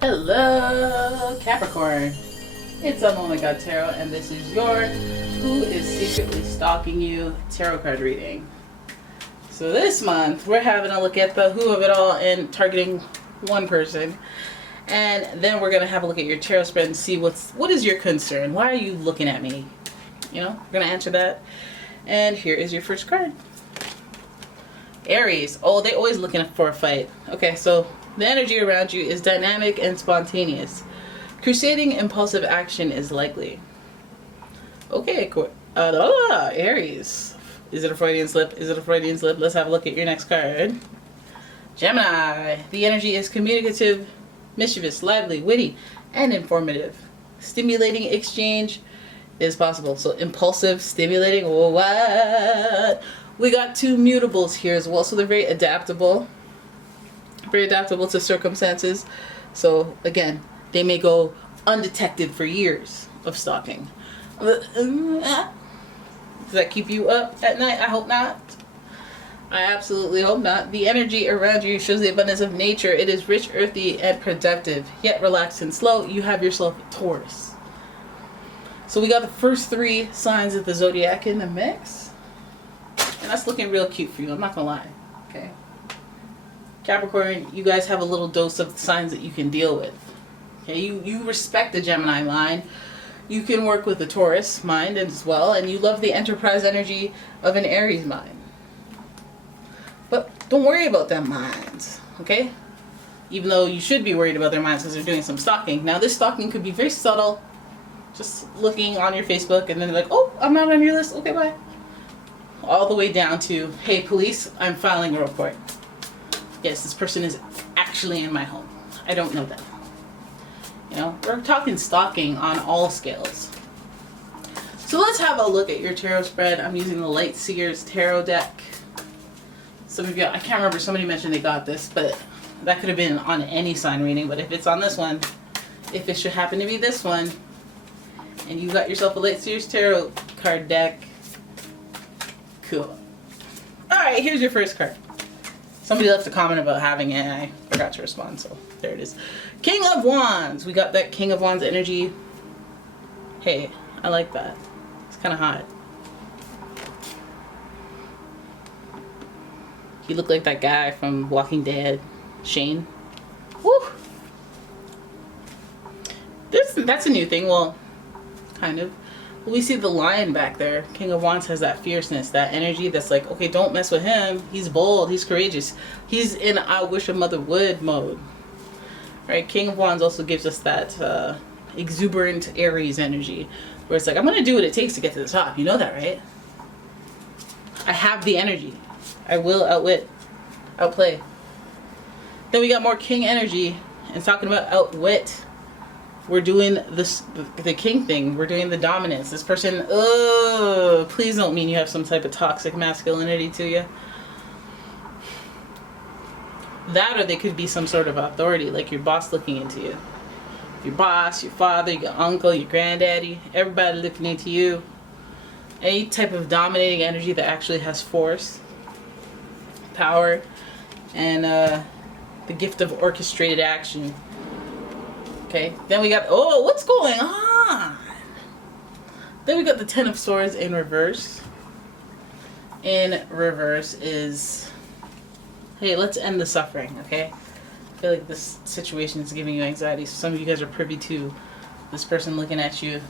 Hello, Capricorn. It's umomgtarot, and this is your Who is Secretly Stalking You tarot card reading. So this month, we're having a look at the who of it all and targeting one person. And then we're going to have a look at your tarot spread and see what is your concern? Why are you looking at me? You know, we're going to answer that. And here is your first card. Aries. Oh, they're always looking for a fight. Okay, so the energy around you is dynamic and spontaneous. Crusading impulsive action is likely. Okay, Aries. Is it a Freudian slip? Is it a Freudian slip? Let's have a look at your next card. Gemini. The energy is communicative, mischievous, lively, witty, and informative. Stimulating exchange is possible. So impulsive, stimulating, what? We got two mutables here as well, so they're very adaptable. Very adaptable to circumstances. So again, they may go undetected for years of stalking. Does that keep you up at night? I hope not. I absolutely hope not. The energy around you shows the abundance of nature. It is rich, earthy, and productive, yet relaxed and slow. You have yourself a Taurus. So we got the first three signs of the zodiac in the mix. And that's looking real cute for you, I'm not gonna lie. Okay. Capricorn, you guys have a little dose of the signs that you can deal with. Okay, you respect the Gemini line. You can work with the Taurus mind as well, and you love the enterprise energy of an Aries mind. But don't worry about them minds, okay? Even though you should be worried about their minds because they're doing some stalking. Now this stalking could be very subtle, just looking on your Facebook and then they're like, oh, I'm not on your list, okay, bye. All the way down to, hey police, I'm filing a report. Yes, this person is actually in my home. I don't know them. You know, we're talking stalking on all scales. So let's have a look at your tarot spread. I'm using the Light Seers Tarot deck. Some of you, I can't remember, somebody mentioned they got this, but that could have been on any sign reading. But if it's on this one, if it should happen to be this one, and you got yourself a Light Seers Tarot card deck, cool. Alright, here's your first card. Somebody left a comment about having it and I forgot to respond, so there it is. King of Wands. We got that King of Wands energy. Hey, I like that. It's kind of hot. He looked like that guy from Walking Dead, Shane. Woo! That's a new thing. Well, kind of. We see the lion back there. King of Wands has that fierceness, that energy that's like, okay, don't mess with him. He's bold, he's courageous. He's in I wish a mother would mode. Right? King of Wands also gives us that exuberant Aries energy where it's like, I'm going to do what it takes to get to the top. You know that, right? I have the energy. I will outplay. Then we got more King energy and talking about outwit. We're doing this, the king thing. We're doing the dominance. This person, please don't mean you have some type of toxic masculinity to you. That or they could be some sort of authority, like your boss looking into you. Your boss, your father, your uncle, your granddaddy, everybody looking into you. Any type of dominating energy that actually has force, power, and the gift of orchestrated action. Okay, then we got, oh, what's going on? Then we got the Ten of Swords in reverse. In reverse is, hey, let's end the suffering, okay? I feel like this situation is giving you anxiety. So some of you guys are privy to this person looking at you.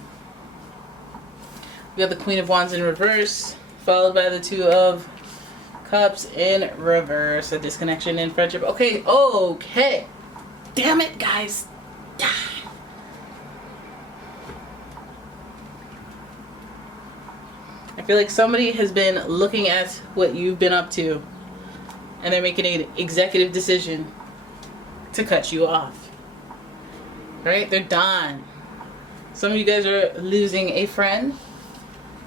We got the Queen of Wands in reverse, followed by the Two of Cups in reverse. A disconnection in friendship. Okay, okay. Damn it, guys. I feel like somebody has been looking at what you've been up to and they're making an executive decision to cut you off. Right? They're done. Some of you guys are losing a friend.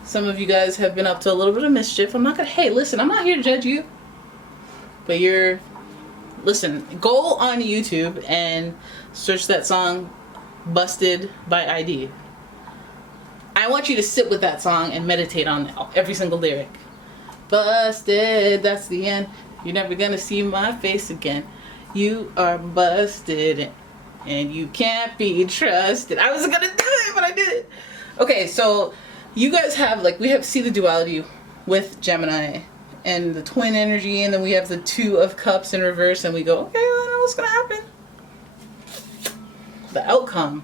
Some of you guys have been up to a little bit of mischief. Hey, listen, I'm not here to judge you. But listen, go on YouTube and search that song Busted by ID. I want you to sit with that song and meditate on every single lyric. Busted, that's the end. You're never gonna see my face again. You are busted. and you can't be trusted. I was gonna do it, but I didn't. Okay, so you guys have, like, we have, see the duality with Gemini and the twin energy, and then we have the Two of Cups in reverse, and we go, okay, well, what's gonna happen? The outcome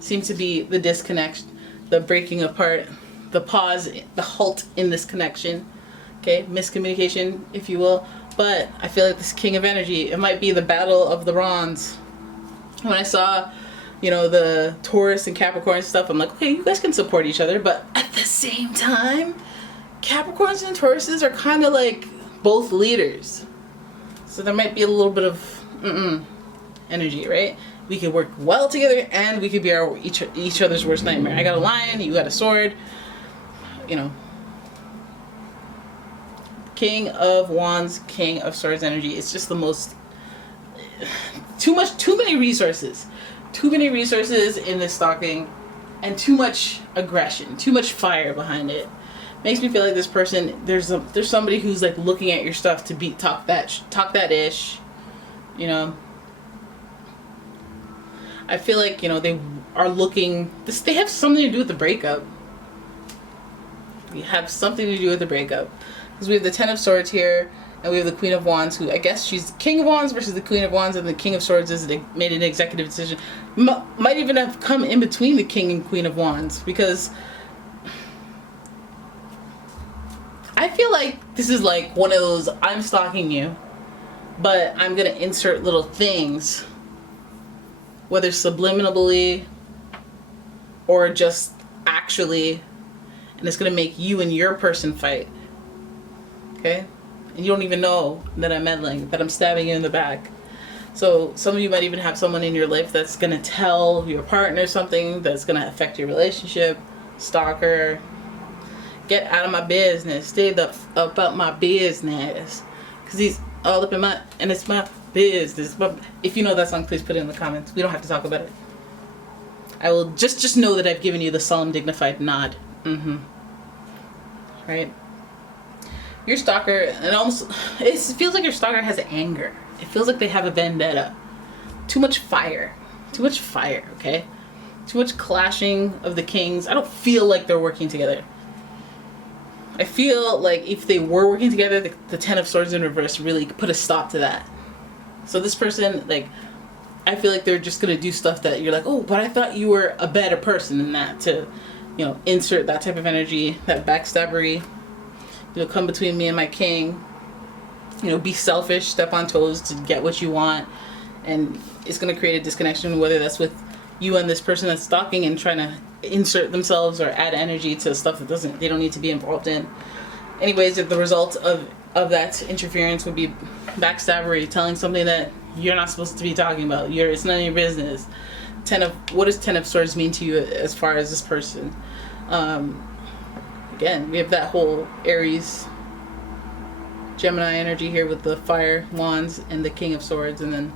seems to be the disconnect, the breaking apart, the pause, the halt in this connection. Okay, miscommunication, if you will. But I feel like this King of Energy, it might be the battle of the Bronze. When I saw, you know, the Taurus and Capricorn stuff, I'm like, okay, you guys can support each other, but at the same time, Capricorns and Tauruses are kind of like both leaders. So there might be a little bit of energy, right? We could work well together, and we could be each other's worst nightmare. I got a lion, you got a sword, you know. King of Wands, King of Swords energy. It's just the most, too many resources. Too many resources in this stocking, and too much aggression, too much fire behind it. Makes me feel like this person, there's somebody who's like looking at your stuff to talk that ish, you know. I feel like, you know, they are looking, they have something to do with the breakup. We have something to do with the breakup. Because we have the Ten of Swords here, and we have the Queen of Wands, who I guess she's King of Wands versus the Queen of Wands, and the King of Swords made an executive decision. Might even have come in between the King and Queen of Wands, because I feel like this is like one of those, I'm stalking you, but I'm going to insert little things, whether subliminally or just actually, and it's going to make you and your person fight. Okay? And you don't even know that I'm meddling, that I'm stabbing you in the back. So some of you might even have someone in your life that's going to tell your partner something that's going to affect your relationship. Stalker. Get out of my business. Stay about my business. Because he's all up in my, and it's my business. But if you know that song, please put it in the comments. We don't have to talk about it. I will just know that I've given you the solemn, dignified nod. Right? Your stalker, it feels like your stalker has anger. It feels like they have a vendetta. Too much fire. Too much fire, okay? Too much clashing of the kings. I don't feel like they're working together. I feel like if they were working together, the Ten of Swords in reverse really put a stop to that. So this person, like, I feel like they're just going to do stuff that you're like, oh, but I thought you were a better person than that, to, you know, insert that type of energy, that backstabbery. You know, come between me and my king. You know, be selfish, step on toes to get what you want. And it's going to create a disconnection, whether that's with you and this person that's stalking and trying to insert themselves or add energy to stuff that they don't need to be involved in. Anyways, if the result of that interference would be backstabbery, telling something that you're not supposed to be talking about. It's none of your business. What does Ten of Swords mean to you as far as this person? Again, we have that whole Aries, Gemini energy here with the Fire Wands and the King of Swords, and then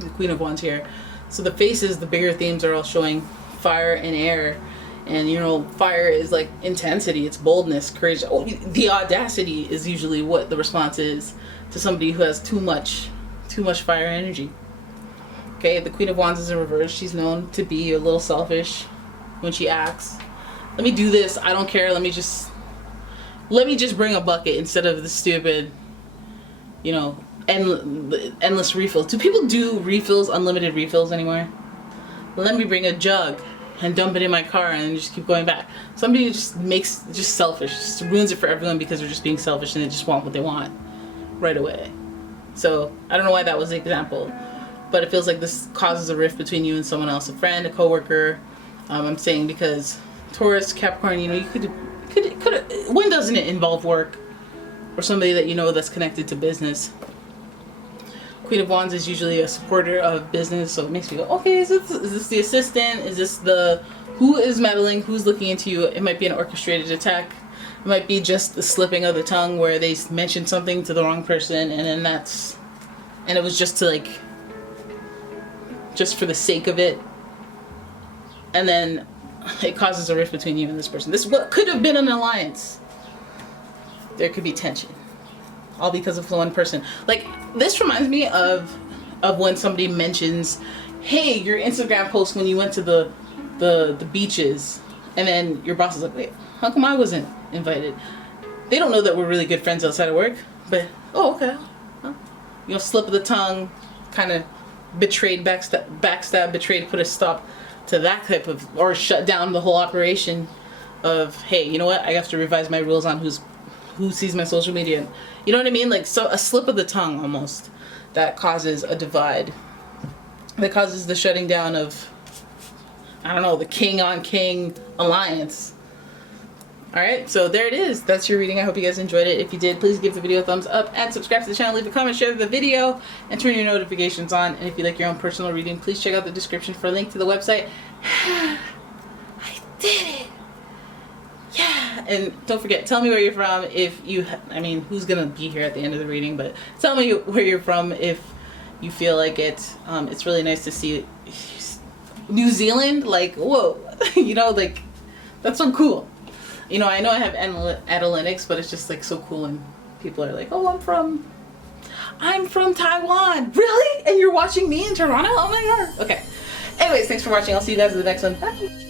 the Queen of Wands here. So the faces, the bigger themes are all showing fire and air. And, you know, fire is like intensity, it's boldness, courage. Oh, the audacity is usually what the response is to somebody who has too much fire energy. Okay, the Queen of Wands is in reverse. She's known to be a little selfish when she acts. Let me do this, I don't care, let me just bring a bucket instead of the stupid, you know, endless refills. Do people do refills, unlimited refills anymore? Let me bring a jug and dump it in my car and just keep going back. Somebody just selfish, just ruins it for everyone because they're just being selfish and they just want what they want right away. So I don't know why that was the example, but it feels like this causes a rift between you and someone else, a friend, a coworker. I'm saying because Taurus, Capricorn, you know, you could when doesn't it involve work or somebody that you know that's connected to business? Queen of Wands is usually a supporter of business, so it makes me go, okay, is this the assistant? Is this who is meddling? Who's looking into you? It might be an orchestrated attack. It might be just the slipping of the tongue where they mentioned something to the wrong person, and then it was just for the sake of it, and then it causes a rift between you and this person. This what could have been an alliance. There could be tension, all because of the one person. Like, this reminds me of when somebody mentions, hey, your Instagram post when you went to the beaches, and then your boss is like, wait, how come I wasn't invited? They don't know that we're really good friends outside of work, but oh, okay. Well, you know, slip of the tongue, kind of betrayed, backstab, betrayed, put a stop to that type of, or shut down the whole operation of, hey, you know what, I have to revise my rules on who sees my social media. You know what I mean? Like, so a slip of the tongue almost that causes a divide, that causes the shutting down of, I don't know, the king on king alliance. Alright, so there it is. That's your reading. I hope you guys enjoyed it. If you did, please give the video a thumbs up and subscribe to the channel. Leave a comment, share the video, and turn your notifications on. And if you like your own personal reading, please check out the description for a link to the website. I did it! Yeah! And don't forget, tell me where you're from if you, I mean, who's gonna be here at the end of the reading, but tell me where you're from if you feel like it. It's really nice to see New Zealand, like, whoa, you know, like, that's so cool. You know I have analytics, but it's just like so cool, and people are like, oh, I'm from Taiwan. Really? And you're watching me in Toronto? Oh my god. Okay. Anyways, thanks for watching. I'll see you guys in the next one. Bye.